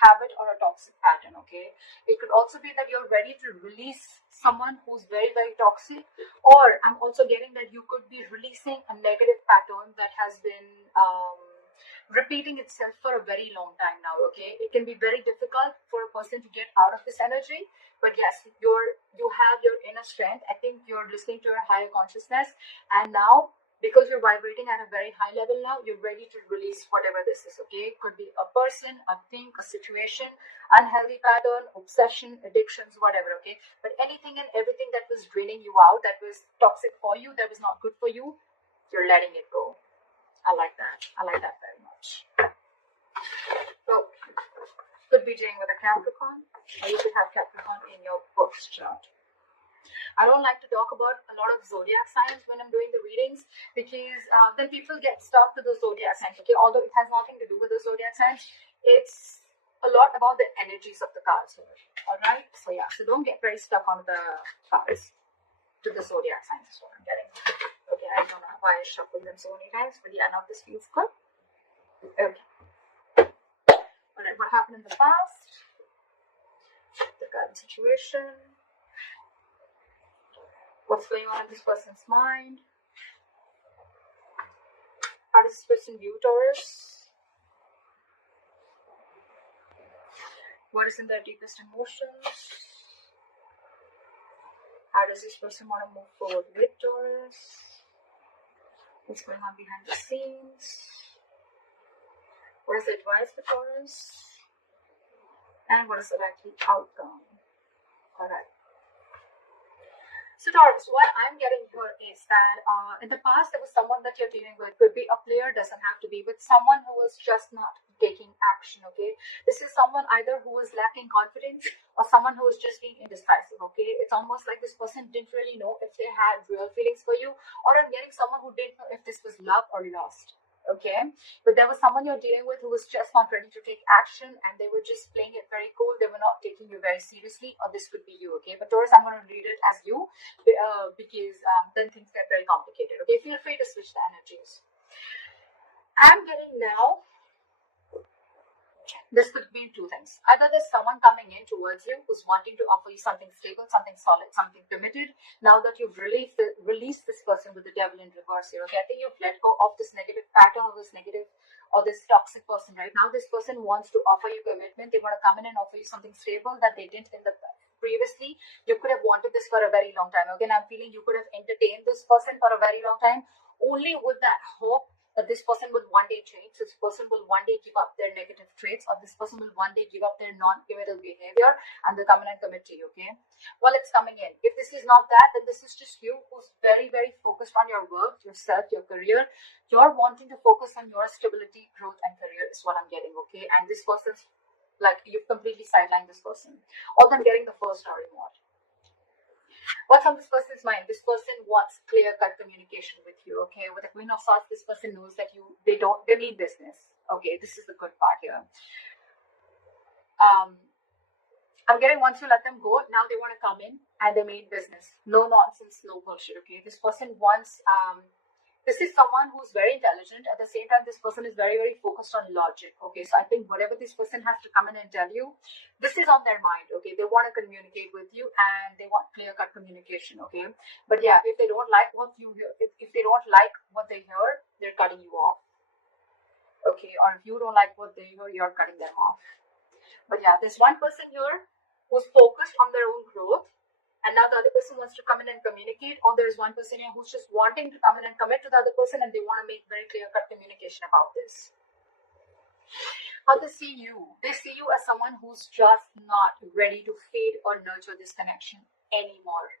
habit or a toxic pattern, okay? It could also be that you're ready to release someone who's very, very toxic, or I'm also getting that you could be releasing a negative pattern that has been repeating itself for a very long time now, okay? It can be very difficult for a person to get out of this energy, but yes, you have your inner strength. I think you're listening to your higher consciousness, and now because you're vibrating at a very high level now, you're ready to release whatever this is, okay? Could be a person, a thing, a situation, unhealthy pattern, obsession, addictions, whatever, okay? But anything and everything that was draining you out, that was toxic for you, that was not good for you, you're letting it go. I like that. I like that very much. So, could be dealing with a Capricorn, or you could have Capricorn in your birth chart. I don't like to talk about a lot of zodiac signs when I'm doing the readings, because then people get stuck to the zodiac signs, okay? Although it has nothing to do with the zodiac signs, it's a lot about the energies of the cards here, alright? So yeah, so don't get very stuck on the cards to the zodiac signs is what I'm getting. Okay, I don't know why I shuffled them so many times, but yeah, now this feels good. Okay. Alright, what happened in the past? The current situation. What's going on in this person's mind? How does this person view Taurus? What is in their deepest emotions? How does this person want to move forward with Taurus? What's going on behind the scenes? What is the advice for Taurus? And what is the likely outcome? Alright. So Taurus, what I'm getting here is that in the past there was someone that you're dealing with. Could be a player, doesn't have to be, but someone who was just not taking action, okay? This is someone either who was lacking confidence or someone who was just being indecisive, okay? It's almost like this person didn't really know if they had real feelings for you, or I'm getting someone who didn't know if this was love or lust. Okay, but there was someone you're dealing with who was just not ready to take action, and they were just playing it very cool. They were not taking you very seriously, or this could be you. Okay, but Taurus, I'm going to read it as you because then things get very complicated. Okay, feel free to switch the energies. I'm getting now, this could mean two things. Either there's someone coming in towards you who's wanting to offer you something stable, something solid, something committed. Now that you've released this person with the devil in reverse here, okay, I think you've let go of this negative pattern or this negative or this toxic person. Right now, this person wants to offer you commitment. They want to come in and offer you something stable that they didn't in the previously. You could have wanted this for a very long time. Again, I'm feeling you could have entertained this person for a very long time, only with that hope that this person will one day change, this person will one day give up their negative traits, or this person will one day give up their non-committal behavior and they'll come in and commit to you, okay? Well, it's coming in. If this is not that, then this is just you who's very, very focused on your work, yourself, your career. You're wanting to focus on your stability, growth, and career is what I'm getting, okay? And this person's like, you've completely sidelined this person. Although I'm getting the first story more. What's on this person's mind? This person wants clear-cut communication with you, okay? With the Queen of Swords, this person knows that they need business, okay? This is the good part here. I'm getting once you let them go, now they want to come in and they mean business. No nonsense, no bullshit, okay? This person wants, this is someone who's very intelligent. At the same time, this person is very, very focused on logic, okay? So I think whatever this person has to come in and tell you, this is on their mind, okay? They want to communicate with you and they want clear-cut communication, okay? But yeah, if they don't like what you hear, if they don't like what they hear, they're cutting you off, okay? Or if you don't like what they hear, you're cutting them off. But yeah, there's one person here who's focused on their own growth, and now the other person wants to come in and communicate, or there's one person here who's just wanting to come in and commit to the other person, and they want to make very clear-cut communication about this. How they see you? They see you as someone who's just not ready to feed or nurture this connection anymore.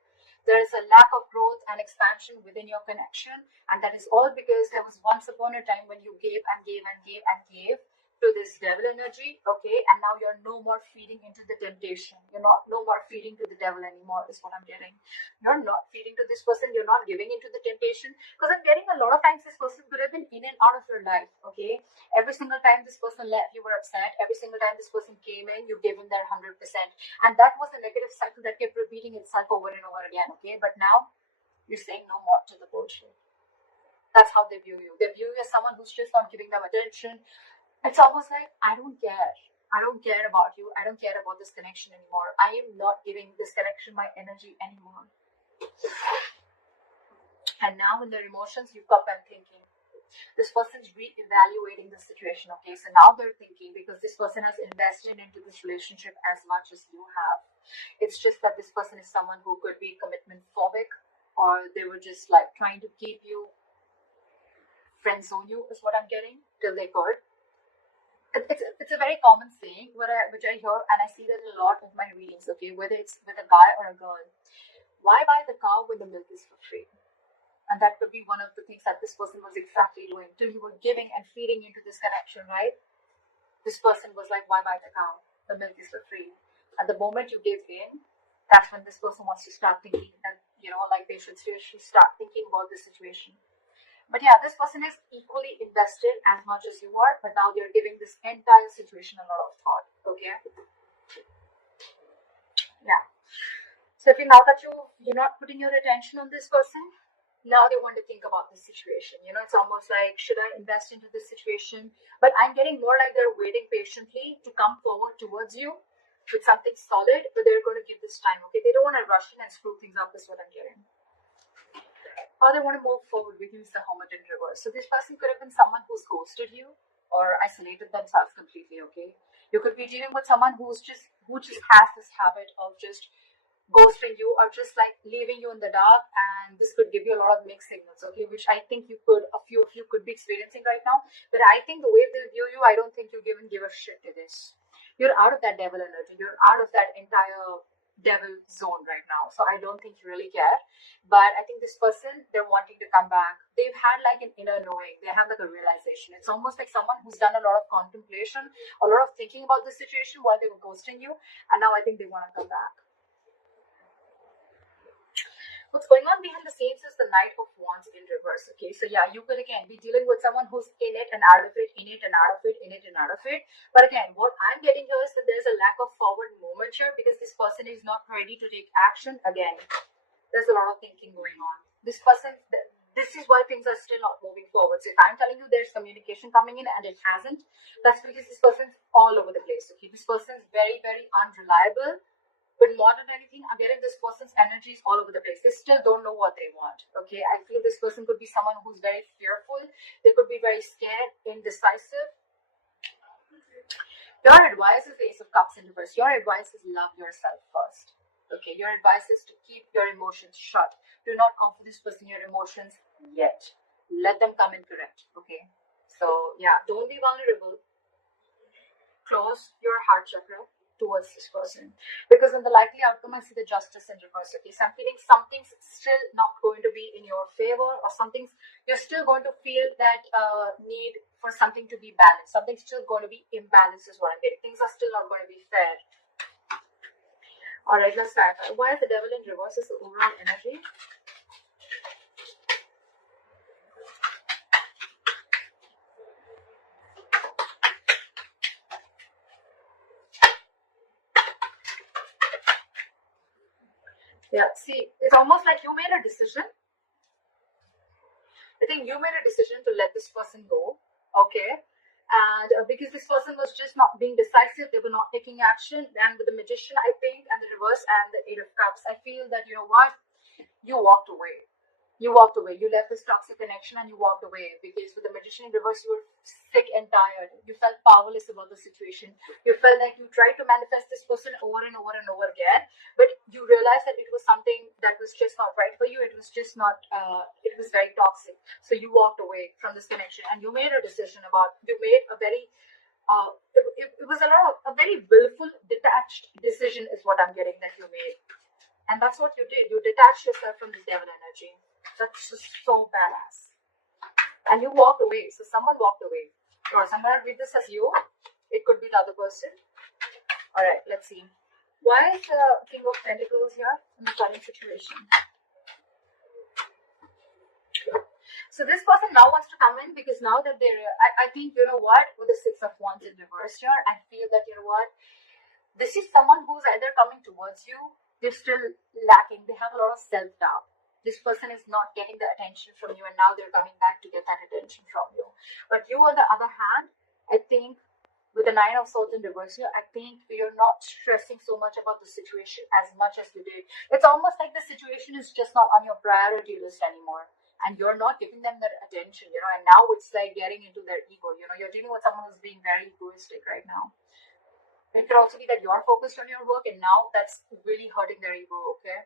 There is a lack of growth and expansion within your connection, and that is all because there was once upon a time when you gave and gave and gave and gave to this devil energy, okay, and now you're no more feeding into the temptation. You're no more feeding to the devil anymore is what I'm getting. You're not feeding to this person, you're not giving into the temptation, because I'm getting a lot of times this person could have been in and out of your life, okay? Every single time this person left, you were upset. Every single time this person came in, you gave him their 100%, and that was the negative cycle that kept repeating itself over and over again, okay? But now you're saying no more to the bullshit. That's how they view you. They view you as someone who's just not giving them attention. It's almost like, I don't care. I don't care about you. I don't care about this connection anymore. I am not giving this connection my energy anymore. And now in their emotions, you come and thinking. This person's re-evaluating the situation, okay? So now they're thinking, because this person has invested into this relationship as much as you have. It's just that this person is someone who could be commitment phobic, or they were just like trying to keep you, friend zone you is what I'm getting, till they could. It's a very common saying which I hear, and I see that a lot of my readings, okay? Whether it's with a guy or a girl. Why buy the cow when the milk is for free? And that could be one of the things that this person was exactly doing. Till you were giving and feeding into this connection, right? This person was like, why buy the cow? The milk is for free. At the moment you give in, that's when this person wants to start thinking that, like they should seriously start thinking about this situation. But yeah, this person is equally invested as much as you are, but now they're giving this entire situation a lot of thought, okay? Yeah. So if now that you're not putting your attention on this person, now they want to think about this situation. It's almost like, should I invest into this situation? But I'm getting more like they're waiting patiently to come forward towards you with something solid, but they're going to give this time, okay? They don't want to rush in and screw things up is what I'm getting. Or they want to move forward with you is the Hermit in reverse. So this person could have been someone who's ghosted you or isolated themselves completely, okay? You could be dealing with someone who just has this habit of just ghosting you or just like leaving you in the dark, and this could give you a lot of mixed signals, okay, which I think a few of you could be experiencing right now. But I think the way they view you, I don't think you give a shit to this. You're out of that devil energy, you're out of that entire devil zone right now, so I don't think you really care. But I think this person, they're wanting to come back. They've had like an inner knowing, they have like a realization. It's almost like someone who's done a lot of contemplation, a lot of thinking about the situation while they were ghosting you, and now I think they want to come back. What's going on behind the scenes is the Knight of Wands in reverse, okay? So yeah, you could again be dealing with someone who's in it and out of it, in it and out of it, in it and out of it. But again, what I'm getting here is that there's a lack of forward movement here because this person is not ready to take action. Again, there's a lot of thinking going on. This is why things are still not moving forward. So if I'm telling you there's communication coming in and it hasn't, that's because this person's all over the place, okay? This person's very, very unreliable. But more than anything, I'm getting this person's energies all over the place. They still don't know what they want, okay? I feel this person could be someone who's very fearful. They could be very scared, indecisive. Your advice is the Ace of Cups in reverse. Your advice is love yourself first, okay? Your advice is to keep your emotions shut. Do not offer this person your emotions yet. Let them come in correct, okay? So, yeah, don't be vulnerable. Close your heart chakra towards this person, because in the likely outcome I see the Justice in reverse, okay? So I'm feeling something's still not going to be in your favor, or you're still going to feel that need for something to be balanced. Something's still going to be imbalanced is what I'm getting. Things are still not going to be fair. Alright, let's start. Why is the Devil in reverse is the overall energy? Yeah, see, it's almost like you made a decision. I think you made a decision to let this person go, okay? And because this person was just not being decisive, they were not taking action. And with the Magician, I think, and the reverse and the Eight of Cups, I feel that, you know what? You walked away. You walked away. You left this toxic connection and you walked away, because with the Magician in reverse, you were sick and tired. You felt powerless about the situation. You felt like you tried to manifest this person over and over and over again, but you realized that it was something that was just not right for you. It was just not, it was very toxic. So you walked away from this connection and you made a decision you made a very, it was a very willful, detached decision is what I'm getting that you made. And that's what you did. You detached yourself from this devil energy. That's just so badass. And you walked away. So someone walked away. Or someone read this as you. It could be the other person. Alright, let's see. Why is the King of Pentacles here in the current situation? So this person now wants to come in because now that I think, you know what, with the Six of Wands in reverse here, I feel that, you know what, this is someone who's either coming towards you, they're still lacking, they have a lot of self-doubt. This person is not getting the attention from you, and now they're coming back to get that attention from you. But you, on the other hand, I think With the Nine of Swords in reverse here, I think you're not stressing so much about the situation as much as you did. It's almost like the situation is just not on your priority list anymore. And you're not giving them that attention, you know, and now it's like getting into their ego. You know, you're dealing with someone who's being very egoistic right now. It could also be that you're focused on your work and now that's really hurting their ego, okay?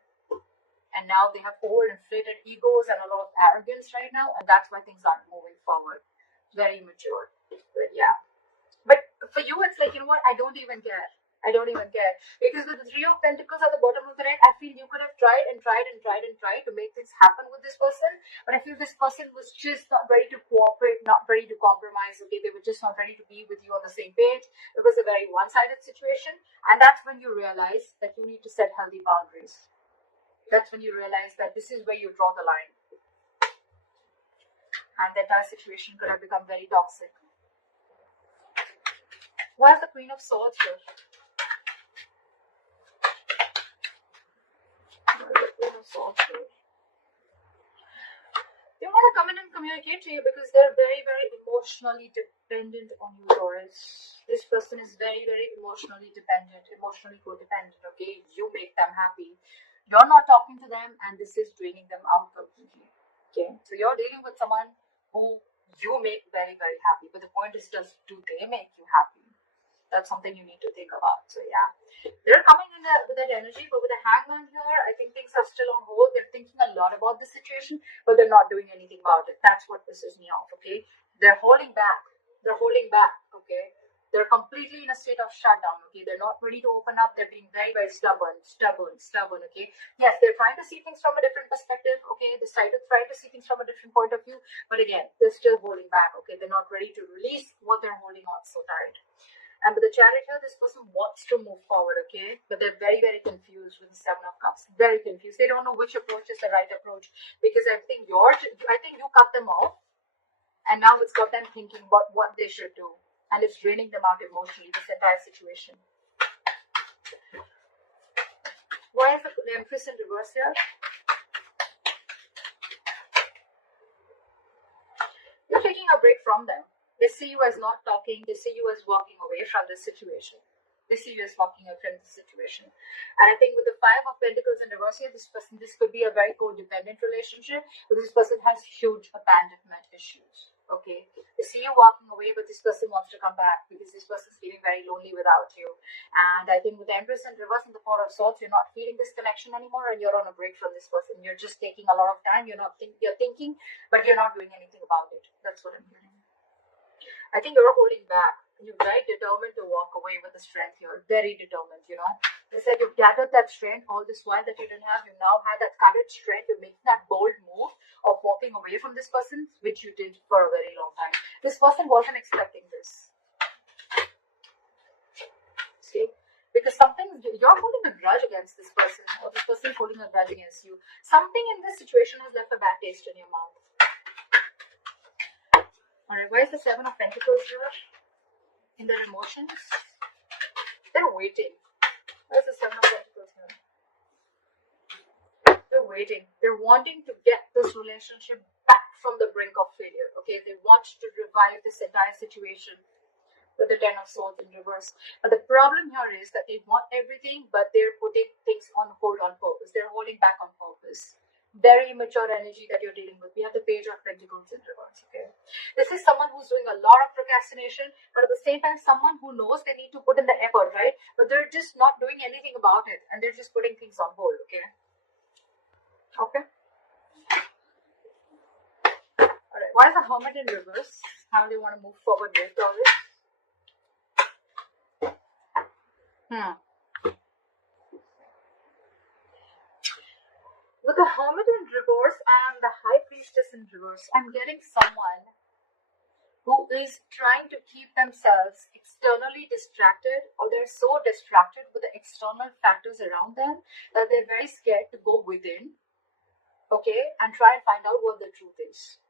And now they have overinflated egos and a lot of arrogance right now, and that's why things aren't moving forward. Very immature. But yeah. But for you, it's like, you know what, I don't even care. I don't even care. Because with the Three of Pentacles at the bottom of the deck, I feel you could have tried to make things happen with this person. But I feel this person was just not ready to cooperate, not ready to compromise. Okay, they were just not ready to be with you on the same page. It was a very one-sided situation. And that's when you realize that you need to set healthy boundaries. That's when you realize that this is where you draw the line. And the entire situation could have become very toxic. Why is the Queen of Swords here? They want to come in and communicate to you because they're very, very emotionally dependent on you, Taurus. This person is very, very emotionally dependent, emotionally codependent, okay? You make them happy. You're not talking to them and this is draining them out completely, okay? So you're dealing with someone who you make very, very happy. But the point is, do they make you happy? That's something you need to think about. So yeah, they're coming in with that energy, but with the Hangman here, I think things are still on hold. They're thinking a lot about the situation, but they're not doing anything about it. That's what pisses me off, okay? They're holding back. They're holding back, okay? They're completely in a state of shutdown, okay? They're not ready to open up. They're being very, very stubborn, okay? Yes, they're trying to see things from a different perspective, okay? They try to see things from a different point of view, but again, they're still holding back, okay? They're not ready to release what they're holding on so tight. And with the Chariot here, this person wants to move forward, okay? But they're very, very confused with the Seven of Cups. Very confused. They don't know which approach is the right approach. Because I think you cut them off. And now it's got them thinking about what they should do. And it's draining them out emotionally, this entire situation. Why is the Empress in reverse here? You're taking a break from them. They see you as not talking. They see you as walking away from this situation. They see you as walking away from this situation. And I think with the Five of Pentacles in reverse here, this could be a very codependent relationship. But this person has huge abandonment issues. Okay, they see you walking away, but this person wants to come back because this person is feeling very lonely without you. And I think with the Empress in reverse and the Four of Swords, you're not feeling this connection anymore, and you're on a break from this person. You're just taking a lot of time. You're thinking, but you're not doing anything about it. That's what I'm hearing. I think you're holding back. You're very determined to walk away with the strength here. Very determined, you know. They said you've gathered that strength all this while that you didn't have. You now had that courage, strength. You're making that bold move of walking away from this person, which you did for a very long time. This person wasn't expecting this. See? Because you're holding a grudge against this person, or this person holding a grudge against you. Something in this situation has left a bad taste in your mouth. Alright, why is the Seven of Pentacles here? In their emotions? They're waiting. Why is the Seven of Pentacles here? They're waiting. They're wanting to get this relationship back from the brink of failure. Okay, they want to revive this entire situation with the Ten of Swords in reverse. But the problem here is that they want everything, but they're putting things on hold on purpose. They're holding back on purpose. Very immature energy that you're dealing with. We have the Page of Pentacles in reverse, okay? This is someone who's doing a lot of procrastination, but at the same time, someone who knows they need to put in the effort, right? But they're just not doing anything about it, and they're just putting things on hold, okay? Okay? Alright, why is the Hermit in reverse? How do they want to move forward with all this? With the Hermit in reverse and the High Priestess in reverse, I'm getting someone who is trying to keep themselves externally distracted, or they're so distracted with the external factors around them that they're very scared to go within, okay, and try and find out what the truth is.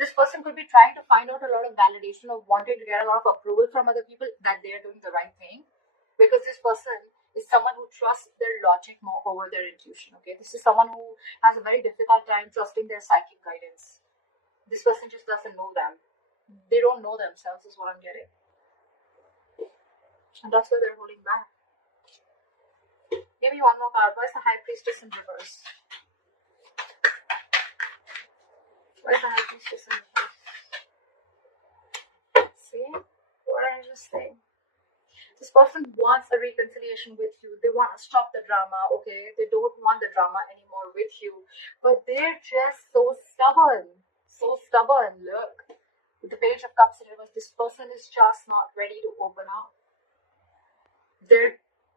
This person could be trying to find out a lot of validation, of wanting to get a lot of approval from other people that they're doing the right thing, because this person is someone who trusts their logic more over their intuition, okay? This is someone who has a very difficult time trusting their psychic guidance. This person just doesn't know them. They don't know themselves is what I'm getting. And that's why they're holding back. Give me one more card. Why is the High Priestess in reverse? Why is the High Priestess in reverse? See? What I just saying? This person wants a reconciliation with you. They want to stop the drama, okay? They don't want the drama anymore with you. But they're just so stubborn. So stubborn. Look. With the Page of Cups in reverse, this person is just not ready to open up.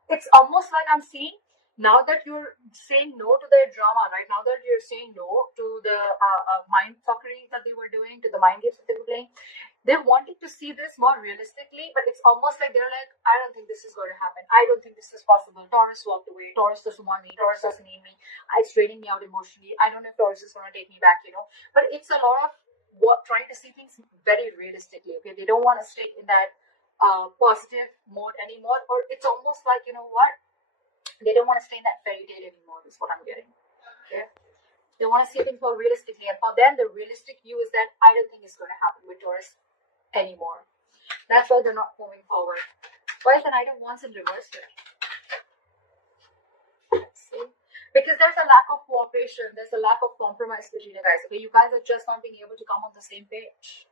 It's almost like I'm seeing, now that you're saying no to their drama, right? Now that you're saying no to the mind fuckery that they were doing, to the mind games that they were playing, they wanted to see this more realistically, but it's almost like they're like, I don't think this is going to happen. I don't think this is possible. Taurus walked away. Taurus doesn't want me. Taurus doesn't need me. It's draining me out emotionally. I don't know if Taurus is going to take me back, But it's a lot of trying to see things very realistically, okay? They don't want to stay in that positive mode anymore, or it's almost like, they don't want to stay in that fairy tale anymore, is what I'm getting. Okay, they want to see things more realistically, and for them the realistic view is that I don't think it's going to happen with Taurus anymore. That's why they're not moving forward. Why is the Knight of Wands in reverse here? See, because there's a lack of cooperation, there's a lack of compromise between you guys. Okay, you guys are just not being able to come on the same page.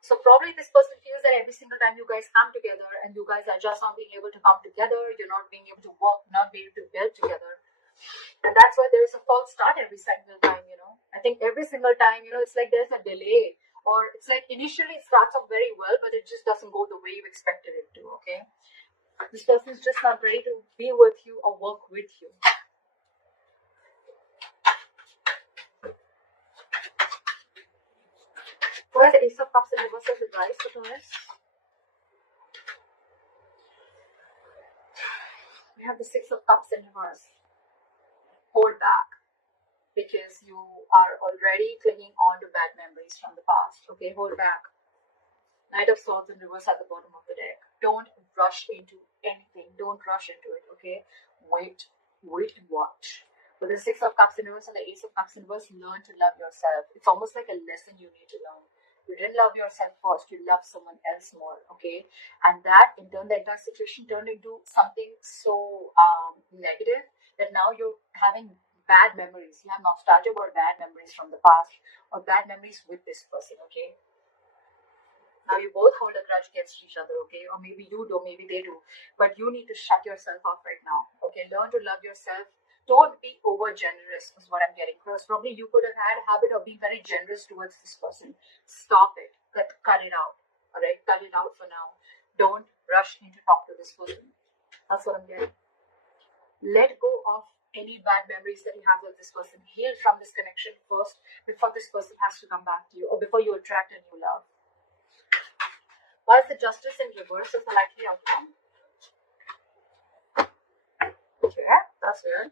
So probably this person feels that every single time you guys come together and you guys are just not being able to come together, you're not being able to work, not being able to build together. And that's why there is a false start every single time, I think every single time, it's like there's a delay, or it's like initially it starts off very well, but it just doesn't go the way you expected it to, okay? This person is just not ready to be with you or work with you. Why is the Ace of Cups in reverse as advice for Taurus? We have the Six of Cups in reverse. Hold back, because you are already clinging on to bad memories from the past. Okay, hold back. Knight of Swords in reverse at the bottom of the deck. Don't rush into anything. Don't rush into it, okay? Wait and watch. With the Six of Cups in reverse and the Ace of Cups in reverse, learn to love yourself. It's almost like a lesson you need to learn. You didn't love yourself first, you love someone else more, okay? And that, in turn, the entire situation turned into something so negative that now you're having bad memories. You have nostalgia about bad memories from the past, or bad memories with this person, okay? Now you both hold a grudge against each other, okay? Or maybe you do, maybe they do. But you need to shut yourself off right now, okay? Learn to love yourself. Don't be over generous is what I'm getting. Because probably you could have had a habit of being very generous towards this person. Stop it. Cut it out. Alright? Cut it out for now. Don't rush in to talk to this person. That's what I'm getting. Let go of any bad memories that you have with this person. Heal from this connection first before this person has to come back to you, or before you attract a new love. Why is the Justice in reverse as the likely outcome? Okay, that's weird.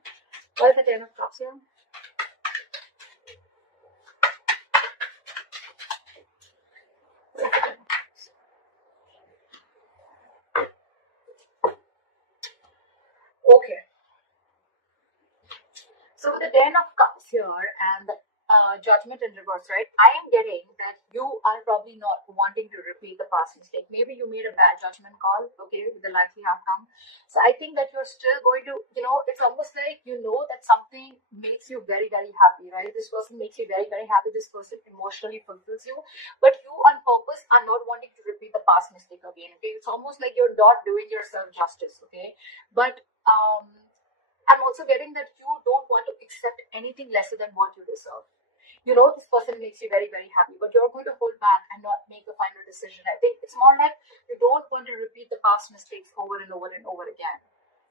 Why is the Ten of Cups here? Okay. So with the Ten of Cups here and the Judgment in reverse, right? I am getting that you are probably not wanting to repeat the past mistake. Maybe you made a bad judgment call, okay, with the likely outcome. So I think that you're still going to, it's almost like that something makes you very, very happy, right? This person makes you very, very happy. This person emotionally fulfills you. But you on purpose are not wanting to repeat the past mistake again, okay? It's almost like you're not doing yourself justice, okay? But I'm also getting that you don't want to accept anything lesser than what you deserve. This person makes you very, very happy, but you're going to hold back and not make a final decision. I think it's more like you don't want to repeat the past mistakes over and over and over again.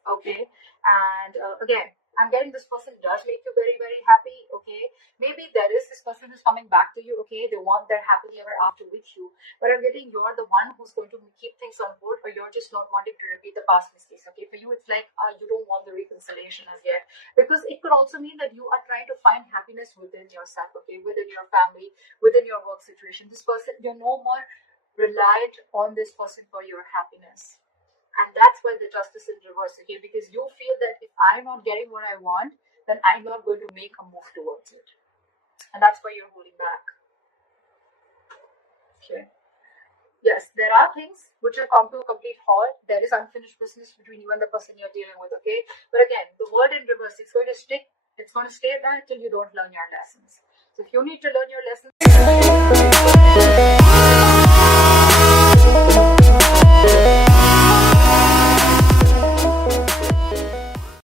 Okay, and again, I'm getting this person does make you very, very happy. Okay, maybe there is this person who's coming back to you. Okay, they want their happily ever after with you, but I'm getting you're the one who's going to keep things on board, or you're just not wanting to repeat the past mistakes. Okay, for you it's like you don't want the reconciliation as yet, because it could also mean that you are trying to find happiness within yourself. Okay, within your family, within your work situation. This person, you're no more reliant on this person for your happiness. And that's why the Justice is reversed, okay? Because you feel that if I'm not getting what I want, then I'm not going to make a move towards it. And that's why you're holding back. Okay. Yes, there are things which will come to a complete halt. There is unfinished business between you and the person you're dealing with, okay? But again, the word in reverse, it's going to stick, it's going to stay there till you don't learn your lessons. So if you need to learn your lessons,